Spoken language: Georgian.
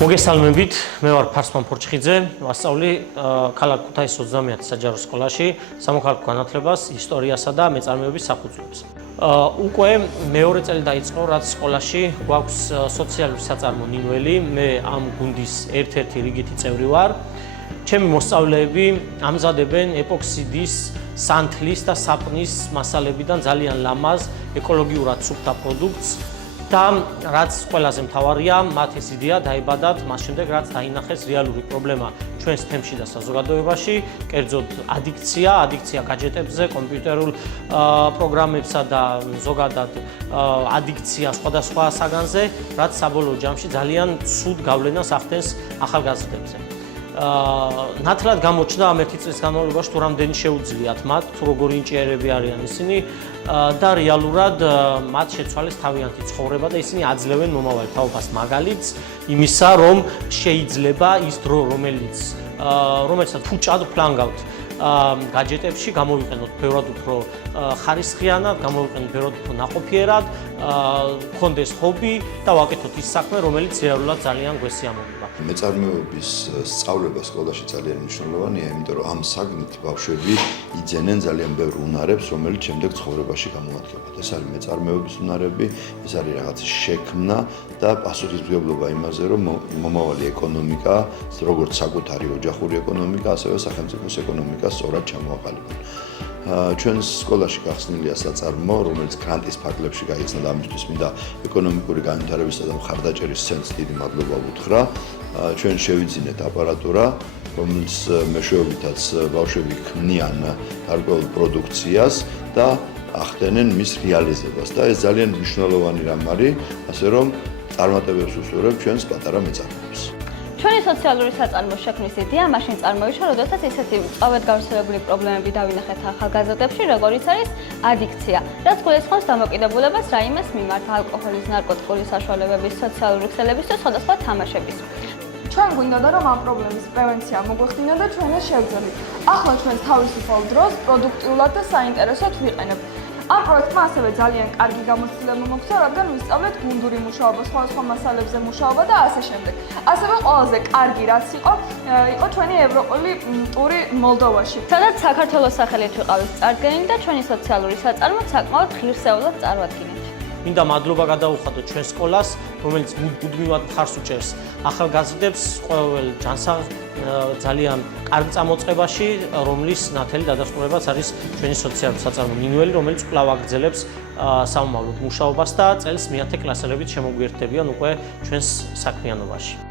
მოგესალმებით, მე ვარ ფარსმან ფორჩხიძე, ვასწავლი ქალაქ ქუთაისის 30 საჯარო სკოლაში სამოქალაქო განათლებას, ისტორიასა და მეწარმეობის საფუძვლებს. უკვე მეორე წელი დაიწყო, რაც სკოლაში გვაქვს სოციალური საწარმო ნინველი, მე ამ გუნდის ერთ-ერთი რიგითი წევრი ვარ. ჩემი მოსწავლეები ამზადებენ ეპოქსიდის, სანთლის და საპნის მასალებიდან ძალიან ლამაზ, ეკოლოგიურად სუფთა პროდუქტს. და რაც ყველაზე მთავარია, მათ ეს იდეა დაიბადათ მას შემდეგ, რაც დაინახეს რეალური პრობლემა ჩვენს თემში და საზოგადოებაში, კერძოდ ადიქცია გაჯეტებზე, კომპიუტერულ პროგრამებსა და ზოგადად ადიქცია სხვადასხვა საგანზე, რაც საბოლოო ჯამში ძალიან ცუდ გავლენას ახდენს ახალგაზრდებზე. ნათლად გამოჩნდა ამ ერთი წლის განმავლობაში, თუ რამდენი შეუძლიათ მათ, თუ როგორი ინჟინერები არიან ისინი და რეალურად მათ შეცვალეს თავიანთი ცხოვრება და ისინი აძლევენ მომავალ თაობას მაგალითს იმისა, რომ შეიძლება ის დრო, რომელსაც ფუჭად ვფლანგავთ გაჯეტებში, გამოვიყენოთ ბევრად უფრო ხარისხიანად, გამოვიყენოთ ბევრად უფრო ნაყოფიერად, გქონდეს ჰობი და ვაკეთოთ ის საქმე, რომელიც რეალურად ძალიან გვესიამოვნება. მეწარმეობის სწავლება სკოლაში ძალიან მნიშვნელოვანია, იმიტომ რომ ამ საგნით ბავშვები იძენენ ძალიან ბევრ უნარებს, რომელიც შემდეგ ცხოვრებაში გამოადგებათ. ეს არის მეწარმეობის უნარები, ეს არის რაღაც შექმნა და პასუხისმგებლობა იმაზე, რომ მომავალი ეკონომიკა, როგორც საკუთარი ოჯახური ეკონომიკა, ასევე სახელმწიფოს ეკონომიკა სწორად ჩამოაყალიბონ. ჩვენს სკოლაში გახსნილია საწარმო, რომელიც გრანტის ფარგლებში გაიხსნა და ამისთვის მინდა ეკონომიკური განვითარებისა და მხარდაჭერის ცენტრს დიდი მადლობა ვუთხრა. ჩვენ შევიძინეთ აპარატურა, რომელიც მეშვეობითაც ბავშვები ქმნიან გარკვეულ პროდუქციას და ახდენენ მის რეალიზებას და ეს ძალიან მნიშვნელოვანი რამ არის, ასე რომ წარმატებებს უსურვებ ჩვენს პატარა მეწარმეებს. ჩვენი სოციალური საწარმოს შექმნის იდეა მაშინ წარმოიშვა, როდესაც ისეთი მწვავედ გავრცელებული პრობლემები დავინახეთ ახალგაზრდებში, როგორიც არის ადიქცია, რაც გულისხმობს დამოკიდებულებას რაიმეს მიმართ, ალკოჰოლის, ნარკოტიკული საშუალებების, სოციალური ქსელების და სხვადასხვა თამაშების. ჩვენ გვინდოდა რომ ამ პრობლემის პრევენცია მოგვეხდინა და ჩვენ ეს შევძლებთ. ახლა ჩვენ თავისუფალ დროს პროდუქტიულად და საინტერესოდ ვიყენებთ. ამ პროექტმა ასევე ძალიან კარგი გამოცდილება მოგვცა, რადგან ვისწავლეთ გუნდური მუშაობა, სხვადასხვა მასალებზე მუშაობა და ასე შემდეგ. ასევე ყველაზე კარგი რაც იყო ჩვენი ევროპული ტური მოლდოვაში. სადაც საქართველოს სახელით ვიყავით წარდგენილი და ჩვენი სოციალური საწარმო საკმაოდ ღირსეულად წარვადგინეთ. მინდა მადლობა გადაუხადოთ ჩვენ სკოლას, რომელიც მუდმივად მხარს უჭერს ახალგაზრდებს ყოველ ძალიან კარგ წამოწყებაში, რომლის ნათელი დადასტურებაც არის ჩვენი სოციალური საწარმო ნინველი, რომელიც კვლავ აგრძელებს სამომავლოდ მუშაობას და წელს მეათე კლასელებით შემოგვიერთდებიან უკვე ჩვენს საქმიანობაში.